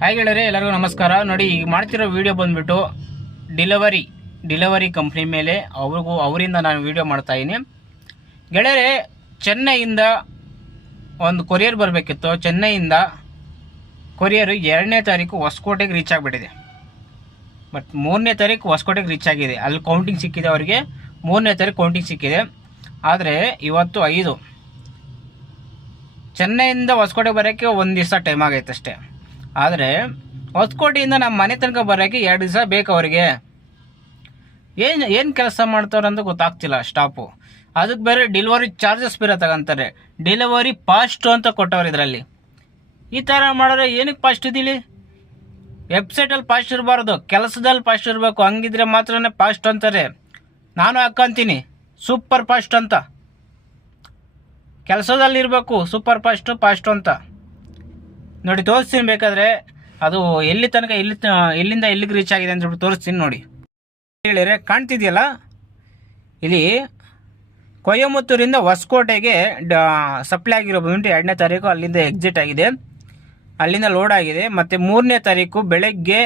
Hi ಗೆಳೆಯರೆ, ಎಲ್ಲರಿಗೂ ನಮಸ್ಕಾರ. ನೋಡಿ, ಈಗ ಮಾಡ್ತಿರೋ ವಿಡಿಯೋ ಬಂದ್ಬಿಟ್ಟು ಡಿಲಿವರಿ ಕಂಪ್ನಿ ಮೇಲೆ ಅವರಿಂದ ನಾನು ವಿಡಿಯೋ ಮಾಡ್ತಾ ಇದ್ದೀನಿ ಗೆಳೆಯರೆ. ಚೆನ್ನೈಯಿಂದ ಒಂದು ಕೊರಿಯರ್ ಬರಬೇಕಿತ್ತು. ಚೆನ್ನೈಯಿಂದ ಕೊರಿಯರ್ 2ನೇ ತಾರೀಕು ಹೊಸಕೋಟೆಗೆ ರೀಚ್ ಆಗಿಬಿಟ್ಟಿದೆ. ಬಟ್ 3ನೇ ತಾರೀಕು ಹೊಸಕೋಟೆಗೆ ರೀಚ್ ಆಗಿದೆ. ಅಲ್ಲಿ ಕೌಂಟಿಂಗ್ ಸಿಕ್ಕಿದೆ ಅವರಿಗೆ. 3ನೇ ತಾರೀಕು ಕೌಂಟಿಂಗ್ ಸಿಕ್ಕಿದೆ. ಆದರೆ ಇವತ್ತು 5. ಚೆನ್ನೈಯಿಂದ ಹೊಸಕೋಟೆಗೆ ಬರೋಕ್ಕೆ ಒಂದು ದಿವಸ ಟೈಮ್ ಆಗೈತೆ ಅಷ್ಟೇ. ಆದರೆ ಹೊಸಕೋಟೆಯಿಂದ ನಮ್ಮ ಮನೆ ತನಕ ಬರೋಕ್ಕೆ 2 ದಿವಸ ಬೇಕು ಅವರಿಗೆ. ಏನು ಕೆಲಸ ಮಾಡ್ತಾವ್ರೆ ಅಂತ ಗೊತ್ತಾಗ್ತಿಲ್ಲ ಸ್ಟಾಪು. ಅದಕ್ಕೆ ಬೇರೆ ಡೆಲಿವರಿ ಚಾರ್ಜಸ್ ಬೇರೆ ತಗೊಂತಾರೆ. ಡೆಲಿವರಿ ಫಾಸ್ಟ್ ಅಂತ ಕೊಟ್ಟವ್ರು ಇದರಲ್ಲಿ. ಈ ಥರ ಮಾಡಿದ್ರೆ ಏನಕ್ಕೆ ಫಾಸ್ಟ್ ಇದ್ದೀಲಿ? ವೆಬ್ಸೈಟಲ್ಲಿ ಫಾಸ್ಟ್ ಇರಬಾರ್ದು, ಕೆಲಸದಲ್ಲಿ ಫಾಸ್ಟ್ ಇರಬೇಕು. ಹಂಗಿದ್ರೆ ಮಾತ್ರನೇ ಫಾಸ್ಟ್ ಅಂತಾರೆ. ನಾನು ಹಾಕ್ಕಂತೀನಿ ಸೂಪರ್ ಫಾಸ್ಟ್ ಅಂತ. ಕೆಲಸದಲ್ಲಿ ಇರಬೇಕು ಸೂಪರ್ ಫಾಸ್ಟು ಅಂತ. ನೋಡಿ, ತೋರಿಸ್ತೀನಿ ಬೇಕಾದರೆ. ಅದು ಎಲ್ಲಿ ತನಕ ಎಲ್ಲಿಂದ ಎಲ್ಲಿಗೆ ರೀಚ್ ಆಗಿದೆ ಅಂತ ಹೇಳ್ಬಿಟ್ಟು ತೋರಿಸ್ತೀನಿ ನೋಡಿ. ಹೇಳಿದ್ರೆ ಕಾಣ್ತಿದೆಯಲ್ಲ, ಇಲ್ಲಿ ಕೊಯಮತ್ತೂರಿಂದ ಹೊಸಕೋಟೆಗೆ ಸಪ್ಲೈ ಆಗಿರೋ ಬಂದ್ಬಿಟ್ಟು 2ನೇ ತಾರೀಕು ಅಲ್ಲಿಂದ ಎಕ್ಸಿಟ್ ಆಗಿದೆ, ಅಲ್ಲಿಂದ ಲೋಡ್ ಆಗಿದೆ. ಮತ್ತು 3ನೇ ತಾರೀಕು ಬೆಳಗ್ಗೆ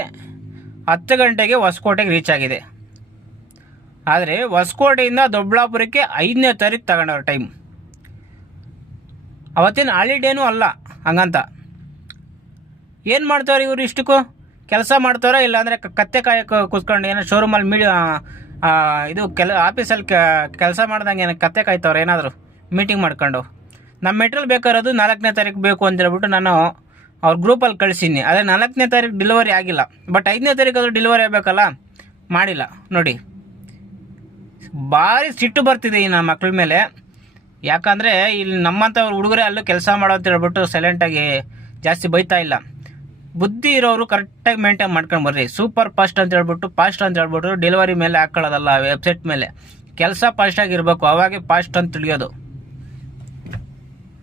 10 ಗಂಟೆಗೆ ಹೊಸಕೋಟೆಗೆ ರೀಚ್ ಆಗಿದೆ. ಆದರೆ ಹೊಸಕೋಟೆಯಿಂದ ದೊಡ್ಡಬಳ್ಳಾಪುರಕ್ಕೆ 5ನೇ ತಾರೀಕು ತಗೊಂಡವ್ರ ಟೈಮ್. ಅವತ್ತಿನ ಹಾಲಿಡೇನೂ ಅಲ್ಲ ಹಂಗಂತ. ಏನು ಮಾಡ್ತಾವ್ರೆ ಇವರು? ಇಷ್ಟಕ್ಕೂ ಕೆಲಸ ಮಾಡ್ತಾರ, ಇಲ್ಲಾಂದರೆ ಕತ್ತೆ ಕಾಯಕ್ಕೆ ಕೂತ್ಕೊಂಡು ಏನೋ ಶೋರೂಮಲ್ಲಿ ಇದು ಆಫೀಸಲ್ಲಿ ಕೆಲಸ ಮಾಡ್ದಂಗೆ ಏನೋ ಕತ್ತೆ ಕಾಯ್ತವ್ರೆ ಏನಾದರೂ ಮೀಟಿಂಗ್ ಮಾಡ್ಕೊಂಡು. ನಮ್ಮ ಮೆಟೀರಿಯಲ್ ಬೇಕಾಗಿರೋದು 4ನೇ ತಾರೀಕು ಬೇಕು ಅಂತ ಹೇಳ್ಬಿಟ್ಟು ನಾನು ಅವ್ರ ಗ್ರೂಪಲ್ಲಿ ಕಳಿಸೀನಿ. ಅದೇ 4ನೇ ತಾರೀಕು ಡೆಲಿವರಿ ಆಗಿಲ್ಲ. ಬಟ್ 5ನೇ ತಾರೀಕು ಅದು ಡೆಲಿವರಿ ಆಗಬೇಕಲ್ಲ, ಮಾಡಿಲ್ಲ. ನೋಡಿ, ಭಾರಿ ಸಿಟ್ಟು ಬರ್ತಿದೆ ಈ ನಮ್ಮ ಮಕ್ಳ ಮೇಲೆ. ಯಾಕಂದರೆ ಇಲ್ಲಿ ನಮ್ಮಂಥ ಹುಡುಗರೇ ಅಲ್ಲೂ ಕೆಲಸ ಮಾಡೋ ಅಂತ ಹೇಳ್ಬಿಟ್ಟು ಸೈಲೆಂಟಾಗಿ ಜಾಸ್ತಿ ಬೈತಾ ಇಲ್ಲ. ಬುದ್ಧಿ ಇರೋರು ಕರೆಕ್ಟಾಗಿ ಮೇಂಟೈನ್ ಮಾಡ್ಕೊಂಡು ಬರ್ರಿ. ಸೂಪರ್ ಫಾಸ್ಟ್ ಅಂತ ಹೇಳ್ಬಿಟ್ಟು ಡೆಲಿವರಿ ಮೇಲೆ ಹಾಕೊಳ್ಳೋದಲ್ಲ, ವೆಬ್ಸೈಟ್ ಮೇಲೆ. ಕೆಲಸ ಫಾಸ್ಟಾಗಿರ್ಬೇಕು, ಅವಾಗೆ ಫಾಸ್ಟ್ ಅಂತ ತಿಳಿಯೋದು.